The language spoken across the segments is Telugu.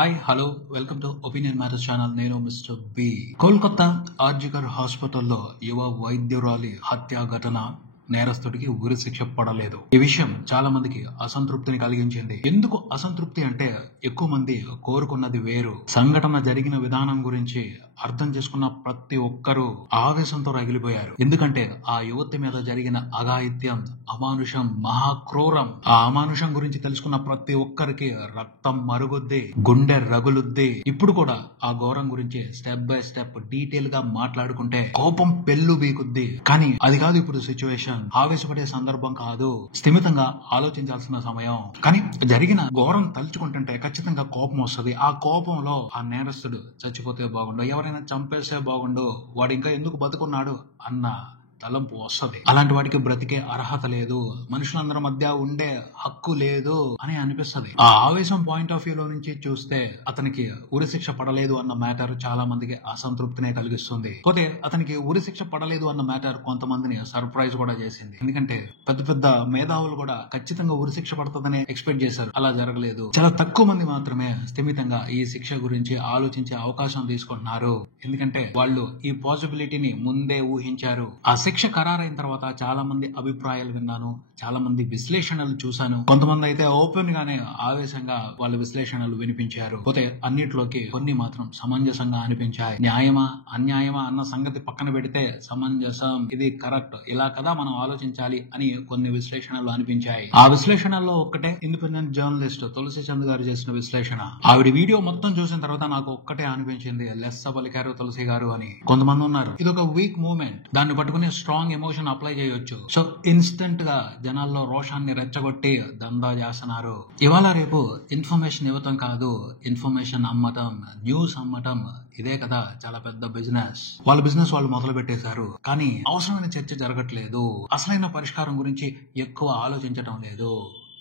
Hi hello welcome to opinion Matters channel. నేను మిస్టర్ బి. కోల్కతా ఆర్జికర్ హాస్పిటల్లో యువ వైద్యురాలి హత్య ఘటన నేరస్తుడికి ఉరి శిక్ష పడలేదు. ఈ విషయం చాలా మందికి అసంతృప్తిని కలిగించింది. ఎందుకు అసంతృప్తి అంటే ఎక్కువ మంది కోరుకున్నది వేరు. సంఘటన జరిగిన విధానం గురించి అర్థం చేసుకున్న ప్రతి ఒక్కరూ ఆవేశంతో రగిలిపోయారు. ఎందుకంటే ఆ యువతి మీద జరిగిన అఘాయిత్యం అమానుషం, మహాక్రూరం. ఆ అమానుషం గురించి తెలుసుకున్న ప్రతి ఒక్కరికి రక్తం మరుగుద్ది, గుండె రగులుద్ది. ఇప్పుడు కూడా ఆ ఘోరం గురించి స్టెప్ బై స్టెప్ డీటెయిల్ గా మాట్లాడుకుంటే కోపం పెళ్ళు బీకుద్ది. కానీ అది కాదు ఇప్పుడు సిచ్యువేషన్. ఆవేశపడే సందర్భం కాదు, స్థిమితంగా ఆలోచించాల్సిన సమయం. కానీ జరిగిన ఘోరం తలుచుకుంటుంటే ఖచ్చితంగా కోపం వస్తుంది. ఆ కోపంలో ఆ నేరస్తుడు చచ్చిపోతే బాగుండు, ఎవరైనా చంపేస్తే బాగుండు, వాడు ఇంకా ఎందుకు బతుకున్నాడు అన్న తలంపు వస్తుంది. అలాంటి వాటికి బ్రతికే అర్హత లేదు, మనుషులందరి మధ్య ఉండే హక్కు లేదు అని అనిపిస్తుంది. ఆ ఆవేశం పాయింట్ ఆఫ్ వ్యూ లో నుంచి చూస్తే అతనికి ఉరి శిక్ష పడలేదు అన్న మ్యాటర్ చాలా మందికి అసంతృప్తినే కలిగిస్తుంది. పోతే అతనికి ఉరి శిక్ష పడలేదు అన్న మ్యాటర్ కొంతమందిని సర్ప్రైజ్ కూడా చేసింది. ఎందుకంటే పెద్ద పెద్ద మేధావులు కూడా ఖచ్చితంగా ఉరి శిక్ష పడుతుందని ఎక్స్పెక్ట్ చేశారు. అలా జరగలేదు. చాలా తక్కువ మంది మాత్రమే స్థిమితంగా ఈ శిక్ష గురించి ఆలోచించే అవకాశం తీసుకుంటున్నారు. ఎందుకంటే వాళ్ళు ఈ పాసిబిలిటీని ముందే ఊహించారు. ఆ శిక్ష ఖరారైన తర్వాత చాలా మంది అభిప్రాయాలు విన్నాను, చాలా మంది విశ్లేషణలు చూశాను. కొంతమంది అయితే ఓపెన్ గానే ఆవేశంగా వాళ్ళ విశ్లేషణలు వినిపించారు. పోతే అన్నిట్లోకి కొన్ని మాత్రం సమంజసంగా అనిపించాయి. న్యాయమా అన్యాయమా అన్న సంగతి పక్కన పెడితే సమంజసం, ఇది కరెక్ట్, ఇలా కదా మనం ఆలోచించాలి అని కొన్ని విశ్లేషణలు అనిపించాయి. ఆ విశ్లేషణలో ఒక్కటే ఇండిపెండెంట్ జర్నలిస్ట్ తులసి చంద్ గారు చేసిన విశ్లేషణ. ఆవిడ వీడియో మొత్తం చూసిన తర్వాత నాకు ఒక్కటే అనిపించింది, లెస్స పలికారు తులసి గారు అని. కొంతమంది ఉన్నారు ఇది ఒక వీక్ మూమెంట్, దాన్ని పట్టుకుని స్ట్రాంగ్ ఎమోషన్ అప్లై చేయొచ్చు. సో ఇన్స్టెంట్ గా జనాల్లో రోషాన్ని రెచ్చగొట్టి దందా చేస్తున్నారు. ఇవాళ రేపు ఇన్ఫర్మేషన్ ఇవ్వటం కాదు, ఇన్ఫర్మేషన్ అమ్మటం, న్యూస్ అమ్మటం, ఇదే కదా చాలా పెద్ద బిజినెస్. వాళ్ళ బిజినెస్ వాళ్ళు మొదలు పెట్టేశారు. కానీ అవసరమైన చర్చ జరగట్లేదు. అసలైన పరిష్కారం గురించి ఎక్కువ ఆలోచించటం లేదు.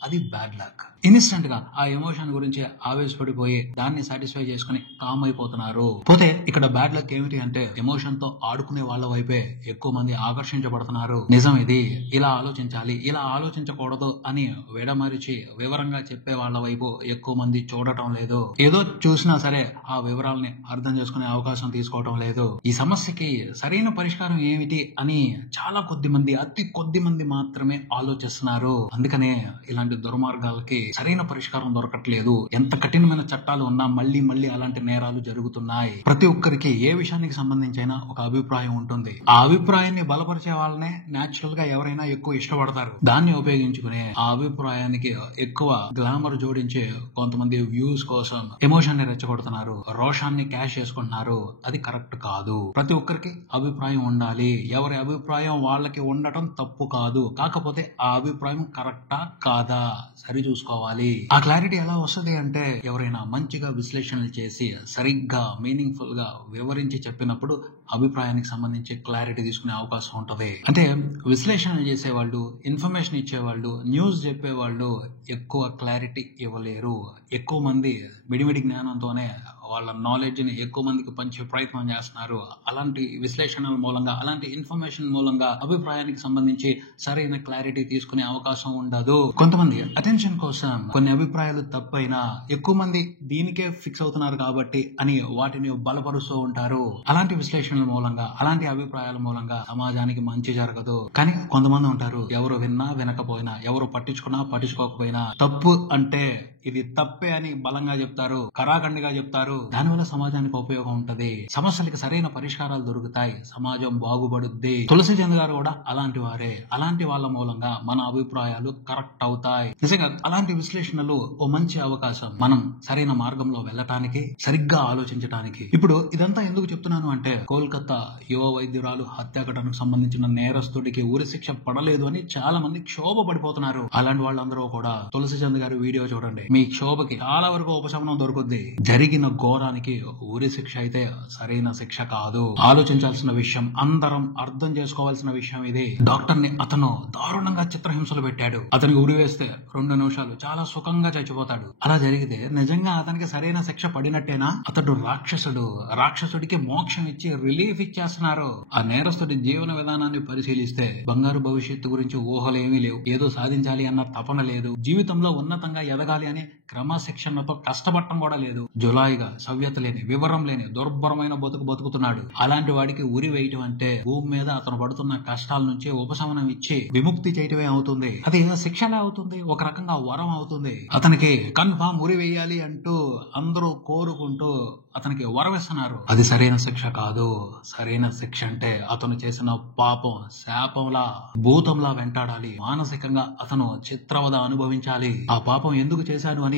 అది బ్యాడ్ లక్. ఇన్స్టెంట్ గా ఆ ఎమోషన్ గురించి ఆవేశపడిపోయి దాన్ని సాటిస్ఫై చేసుకుని కామ్ అయిపోతున్నారు. పోతే ఇక్కడ బ్యాడ్ లక్ ఏమిటి అంటే ఎమోషన్ తో ఆడుకునే వాళ్ళ వైపే ఎక్కువ మంది ఆకర్షించబడుతున్నారు. నిజం ఇది, ఇలా ఆలోచించాలి, ఇలా ఆలోచించకూడదు అని విడమరిచి వివరంగా చెప్పే వాళ్ళ వైపు ఎక్కువ మంది చూడటం లేదు. ఏదో చూసినా సరే ఆ వివరాలని అర్థం చేసుకునే అవకాశం తీసుకోవటం లేదు. ఈ సమస్యకి సరైన పరిష్కారం ఏమిటి అని చాలా కొద్ది మంది, అతి కొద్ది మంది మాత్రమే ఆలోచిస్తున్నారు. అందుకనే ఇలాంటి దుర్మార్గాలకి సరైన పరిష్కారం దొరకట్లేదు. ఎంత కఠినమైన చట్టాలు ఉన్నా మళ్ళీ మళ్ళీ అలాంటి నేరాలు జరుగుతున్నాయి. ప్రతి ఒక్కరికి ఏ విషయానికి సంబంధించిన ఒక అభిప్రాయం ఉంటుంది. ఆ అభిప్రాయాన్ని బలపరిచే వాళ్ళనే నేచురల్ గా ఎవరైనా ఎక్కువ ఇష్టపడతారు. దాన్ని ఉపయోగించుకునే ఆ అభిప్రాయానికి ఎక్కువ గ్లామర్ జోడించి కొంతమంది వ్యూస్ కోసం ఎమోషన్ ని రెచ్చగొడుతున్నారు, రోషాన్ని క్యాష్ చేసుకుంటున్నారు. అది కరెక్ట్ కాదు. ప్రతి ఒక్కరికి అభిప్రాయం ఉండాలి. ఎవరి అభిప్రాయం వాళ్ళకి ఉండటం తప్పు కాదు. కాకపోతే ఆ అభిప్రాయం కరెక్టా కాదా సరి చూసుకోవాలి. ఆ క్లారిటీ ఎలా వస్తుంది అంటే ఎవరైనా మంచిగా విశ్లేషణలు చేసి సరిగ్గా మీనింగ్ఫుల్ గా వివరించి చెప్పినప్పుడు అభిప్రాయానికి సంబంధించి క్లారిటీ తీసుకునే అవకాశం ఉంటది. అంటే విశ్లేషణలు చేసేవాళ్ళు, ఇన్ఫర్మేషన్ ఇచ్చేవాళ్ళు, న్యూస్ చెప్పేవాళ్ళు ఎక్కువ క్లారిటీ ఇవ్వలేరు. ఎక్కువ మంది మిడిమిడి జ్ఞానంతోనే వాళ్ళ నాలెడ్జ్ ని ఎక్కువ మందికి పంచే ప్రయత్నం చేస్తున్నారు. అలాంటి విశ్లేషణల మూలంగా, అలాంటి ఇన్ఫర్మేషన్ మూలంగా అభిప్రాయానికి సంబంధించి సరైన క్లారిటీ తీసుకునే అవకాశం ఉండదు. కొంతమంది అటెన్షన్ కోసం కొన్ని అభిప్రాయాలు తప్పైనా ఎక్కువ మంది దీనికే ఫిక్స్ అవుతున్నారు కాబట్టి అని వాటిని బలపరుస్తూ ఉంటారు. అలాంటి విశ్లేషణల మూలంగా, అలాంటి అభిప్రాయాల మూలంగా సమాజానికి మంచి జరగదు. కానీ కొంతమంది ఉంటారు, ఎవరు విన్నా వినకపోయినా, ఎవరు పట్టించుకున్నా పట్టించుకోకపోయినా తప్పు అంటే ఇది తప్పే అని బలంగా చెప్తారు, కరాఖండిగా చెప్తారు. దానివల్ల సమాజానికి ఉపయోగం ఉంటది, సమస్యలకు సరైన పరిష్కారాలు దొరుకుతాయి, సమాజం బాగుపడుద్ది. తులసి చంద్ గారు కూడా అలాంటి వారే. అలాంటి వాళ్ళ మూలంగా మన అభిప్రాయాలు కరెక్ట్ అవుతాయి. నిజంగా అలాంటి విశ్లేషణలు ఓ మంచి అవకాశం మనం సరైన మార్గంలో వెళ్ళటానికి, సరిగ్గా ఆలోచించడానికి. ఇప్పుడు ఇదంతా ఎందుకు చెప్తున్నాను అంటే కోల్కతా యువ వైద్యురాలు హత్య ఘటనకు సంబంధించిన నేరస్తుడికి ఉరి శిక్ష పడలేదు అని చాలా మంది క్షోభ పడిపోతున్నారు. అలాంటి వాళ్ళందరూ కూడా తులసి చంద్ గారి వీడియో చూడండి, మీ క్షోభకి చాలా వరకు ఉపశమనం దొరుకుద్ది. జరిగిన ఘోరానికి ఉరి శిక్ష అయితే సరైన శిక్ష కాదు. ఆలోచించాల్సిన విషయం, అందరం అర్థం చేసుకోవాల్సిన విషయం ఇది. డాక్టర్ ని అతను దారుణంగా చిత్రహింసలు పెట్టాడు. అతనికి ఉరి వేస్తే 2 నిమిషాలు చాలా సుఖంగా చచ్చిపోతాడు. అలా జరిగితే నిజంగా అతనికి సరైన శిక్ష పడినట్టేనా? అతడు రాక్షసుడు. రాక్షసుడికి మోక్షం ఇచ్చి రిలీఫ్ ఇచ్చేస్తున్నారు. ఆ నేరస్తుడి జీవన విధానాన్ని పరిశీలిస్తే బంగారు భవిష్యత్తు గురించి ఊహలేమీ లేవు. ఏదో సాధించాలి అన్న తపన లేదు. జీవితంలో ఉన్నతంగా ఎదగాలి అనే క్రమశిక్షణతో కష్టపడటం కూడా లేదు. జులాయిగా సవ్యత లేని, వివరం లేని దుర్భరమైన బతుకుతున్నాడు. అలాంటి వాడికి ఉరి వేయటం అంటే భూమి మీద అతను పడుతున్న కష్టాల నుంచి ఉపశమనం ఇచ్చి విముక్తి చేయటమే అవుతుంది. అది శిక్షలే అవుతుంది, ఒక రకంగా వరం అవుతుంది. అతనికి కన్ఫామ్ ఉరి వేయాలి అంటూ అందరూ కోరుకుంటూ అతనికి వరవేస్తున్నారు. అది సరైన శిక్ష కాదు. సరైన శిక్ష అంటే అతను చేసిన పాపం శాపంలా, భూతంలా వెంటాడాలి. మానసికంగా అతను చిత్రవద అనుభవించాలి. ఆ పాపం ఎందుకు చేశాను అని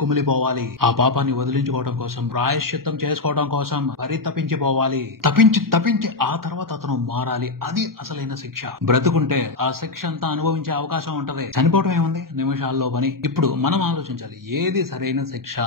కుమిలిపోవాలి. ఆ పాపాన్ని వదిలించుకోవడం కోసం, ప్రాయశ్చిత్తం చేసుకోవడం కోసం పరితపించిపోవాలి. తప్పించి ఆ తర్వాత అతను మారాలి. అది అసలైన శిక్ష. బ్రతుకుంటే ఆ శిక్ష అంతా అనుభవించే అవకాశం ఉంటది. చనిపోవడం ఏముంది, నిమిషాల్లో పని. ఇప్పుడు మనం ఆలోచించాలి, ఏది సరైన శిక్ష?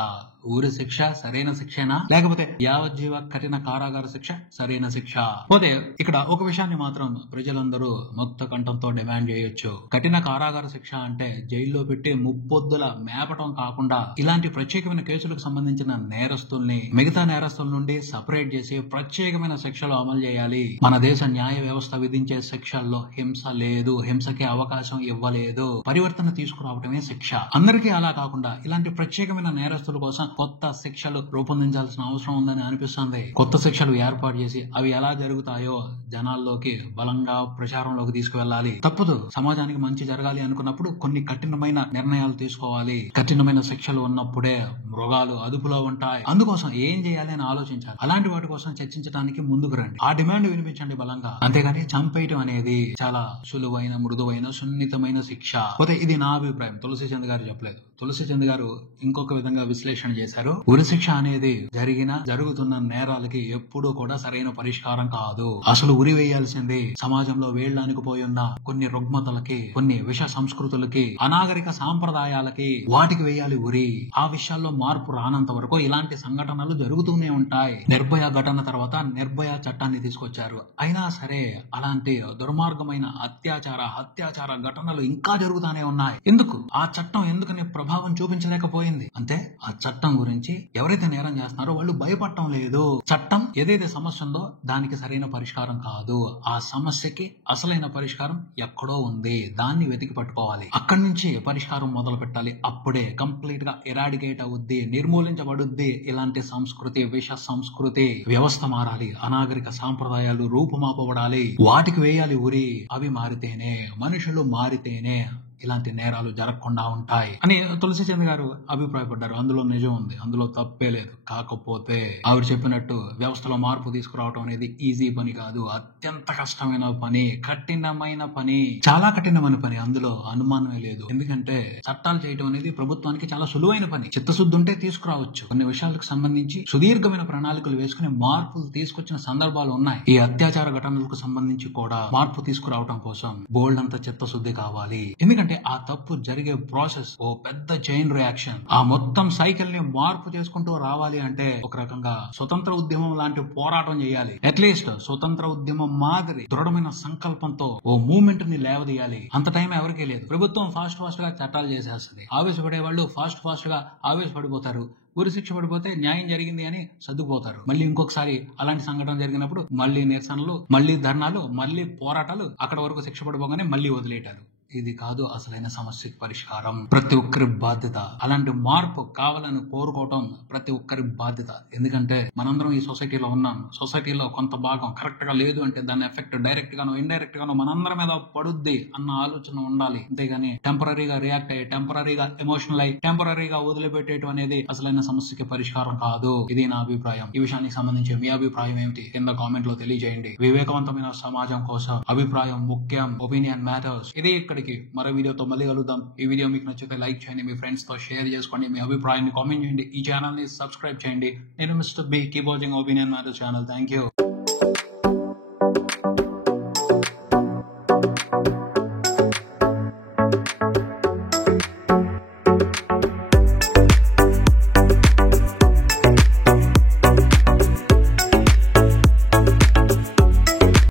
ఊరి శిక్ష సరైన శిక్షేనా, లేకపోతే యావజ్జీవ కఠిన కారాగార శిక్ష సరైన శిక్ష? పోతే ఇక్కడ ఒక విషయాన్ని మాత్రం ప్రజలందరూ ముక్త కంఠంతో డిమాండ్ చేయొచ్చు. కఠిన కారాగార శిక్ష అంటే జైల్లో పెట్టి ముప్పొద్దుల మేపటం కాకుండా ఇలాంటి ప్రత్యేకమైన కేసులకు సంబంధించిన నేరస్తుల్ని మిగతా నేరస్తుల నుండి సపరేట్ చేసి ప్రత్యేకమైన శిక్షలు అమలు చేయాలి. మన దేశ న్యాయ వ్యవస్థ విధించే శిక్షల్లో హింస లేదు, హింసకి అవకాశం ఇవ్వలేదు. పరివర్తన తీసుకురావటమే శిక్ష. అందరికీ అలా కాకుండా ఇలాంటి ప్రత్యేకమైన నేరస్తుల కోసం కొత్త శిక్షలు రూపొందించాల్సిన అవసరం ఉందని అనిపిస్తుంది. కొత్త శిక్షలు ఏర్పాటు చేసి అవి ఎలా జరుగుతాయో జనాల్లోకి బలంగా ప్రచారంలోకి తీసుకువెళ్ళాలి. తప్పదు, సమాజానికి మంచి జరగాలి అనుకున్నప్పుడు కొన్ని కఠినమైన నిర్ణయాలు తీసుకోవాలి. కఠినమైన శిక్షలు ఉన్నప్పుడే మృగాలు అదుపులో ఉంటాయి. అందుకోసం ఏం చేయాలి అని ఆలోచించాలి. అలాంటి వాటి కోసం చర్చించడానికి ముందుకు రండి. ఆ డిమాండ్ వినిపించండి బలంగా. అంతేగాని చంపేయటం అనేది చాలా సులువైన, మృదువైన, సున్నితమైన శిక్ష. పోతే ఇది నా అభిప్రాయం, తులసిచంద్ గారు చెప్పలేదు. తులసిచంద్ గారు ఇంకొక విధంగా విశ్లేషణ చేశారు. ఉరి శిక్ష అనేది జరుగుతున్న నేరాలకి ఎప్పుడూ కూడా సరైన పరిష్కారం కాదు. అసలు ఉరి వేయాల్సింది సమాజంలో వేళ్లానికి పోయి ఉన్న కొన్ని రుగ్మతలకి, కొన్ని విష సంస్కృతులకి, అనాగరిక సాంప్రదాయాలకి, వాటికి వేయాలి ఉరి. ఆ విషయాల్లో మార్పు రానంత వరకు ఇలాంటి సంఘటనలు జరుగుతూనే ఉంటాయి. నిర్భయ ఘటన తర్వాత నిర్భయ చట్టాన్ని తీసుకొచ్చారు. అయినా సరే అలాంటి దుర్మార్గమైన హత్యాచార ఘటనలు ఇంకా జరుగుతూనే ఉన్నాయి. ఎందుకు? ఆ చట్టం ఎందుకని ప్రభావం చూపించలేకపోయింది అంటే ఆ చట్టం గురించి ఎవరైతే నేరం చేస్తున్నారో వాళ్ళు భయపడటం లేదు. చట్టం ఏదైతే సమస్య ఉందో దానికి సరైన పరిష్కారం కాదు. ఆ సమస్యకి అసలైన పరిష్కారం ఎక్కడో ఉంది. దాన్ని వెతికి పట్టుకోవాలి. అక్కడి నుంచి పరిష్కారం మొదలు పెట్టాలి. అప్పుడే కంప్లీట్ గా ఎరాడికేట్ అవుద్ది, నిర్మూలించబడుద్ది ఇలాంటి సంస్కృతి, విష సంస్కృతి. వ్యవస్థ మారాలి. అనాగరిక సాంప్రదాయాలు రూపుమాపబడాలి. వాటికి వేయాలి ఉరి. అవి మారితేనే, మనుషులు మారితేనే ఇలాంటి నేరాలు జరగకుండా ఉంటాయి అని తులసిచంద్ గారు అభిప్రాయపడ్డారు. అందులో నిజం ఉంది, అందులో తప్పే లేదు. కాకపోతే ఆవిడ చెప్పినట్టు వ్యవస్థలో మార్పు తీసుకురావడం అనేది ఈజీ పని కాదు. అత్యంత కష్టమైన పని, కఠినమైన పని, చాలా కఠినమైన పని. అందులో అనుమానమే లేదు. ఎందుకంటే చట్టాలు చేయడం అనేది ప్రభుత్వానికి చాలా సులువైన పని. చిత్తశుద్ధి ఉంటే తీసుకురావచ్చు. కొన్ని విషయాలకు సంబంధించి సుదీర్ఘమైన ప్రణాళికలు వేసుకుని మార్పులు తీసుకొచ్చిన సందర్భాలు ఉన్నాయి. ఈ అత్యాచార ఘటనలకు సంబంధించి కూడా మార్పు తీసుకురావడం కోసం బోల్డ్ అంత చిత్తశుద్ధి కావాలి. ఎందుకంటే ఆ తప్పు జరిగే ప్రాసెస్ ఓ పెద్ద చైన్ రియాక్షన్. ఆ మొత్తం సైకిల్ ని మార్పు చేసుకుంటూ రావాలి అంటే ఒక రకంగా స్వతంత్ర ఉద్యమం లాంటి పోరాటం చేయాలి. అట్లీస్ట్ స్వతంత్ర ఉద్యమం మాదిరి దృఢమైన సంకల్పంతో ఓ మూవ్మెంట్ ని లేవదీయాలి. అంత టైం ఎవరికీ లేదు. ప్రభుత్వం ఫాస్ట్ గా చట్టాలు చేసేస్తుంది. ఆవేశపడే వాళ్ళు ఫాస్ట్ గా ఆవేశపడిపోతారు. ఉరి శిక్ష పడిపోతే న్యాయం జరిగింది అని సర్దుకుపోతారు. మళ్ళీ ఇంకొకసారి అలాంటి సంఘటన జరిగినప్పుడు మళ్ళీ నిరసనలు, మళ్ళీ ధర్నాలు, మళ్ళీ పోరాటాలు. అక్కడ వరకు శిక్ష పడిపోగానే మళ్ళీ వదిలేటారు. ఇది కాదు అసలైన సమస్యకు పరిష్కారం. ప్రతి ఒక్కరి బాధ్యత. అలాంటి మార్పు కావాలని కోరుకోవటం ప్రతి ఒక్కరి బాధ్యత. ఎందుకంటే మనందరం ఈ సొసైటీలో ఉన్నాం. సొసైటీలో కొంత భాగం కరెక్ట్ గా లేదు అంటే దాని ఎఫెక్ట్ డైరెక్ట్ గానో ఇండైరెక్ట్ గానో మనందరి మీద పడుద్ది అన్న ఆలోచన ఉండాలి. అంతేగాని టెంపరీగా రియాక్ట్ అయ్యి, టెంపరీగా ఎమోషనల్ అయ్యి, టెంపరీగా వదిలిపెట్టేయడం అనేది అసలైన సమస్యకి పరిష్కారం కాదు. ఇది నా అభిప్రాయం. ఈ విషయానికి సంబంధించి మీ అభిప్రాయం ఏమిటి కింద కామెంట్ లో తెలియజేయండి. వివేకవంతమైన సమాజం కోసం అభిప్రాయం ముఖ్యం. Opinion matters. ఇది ఇక్కడికి. మరో వీడియోతో మళ్ళీ కలుద్దాం. ఈ వీడియో మీకు నచ్చితే లైక్ చేయండి, మీ ఫ్రెండ్స్ తో షేర్ చేసుకోండి, మీ అభిప్రాయాన్ని కామెంట్ చేయండి, ఈ ఛానల్ ని సబ్స్క్రైబ్ చేయండి. నేను mister B, keep watching Opinion Matters channel. Thank you.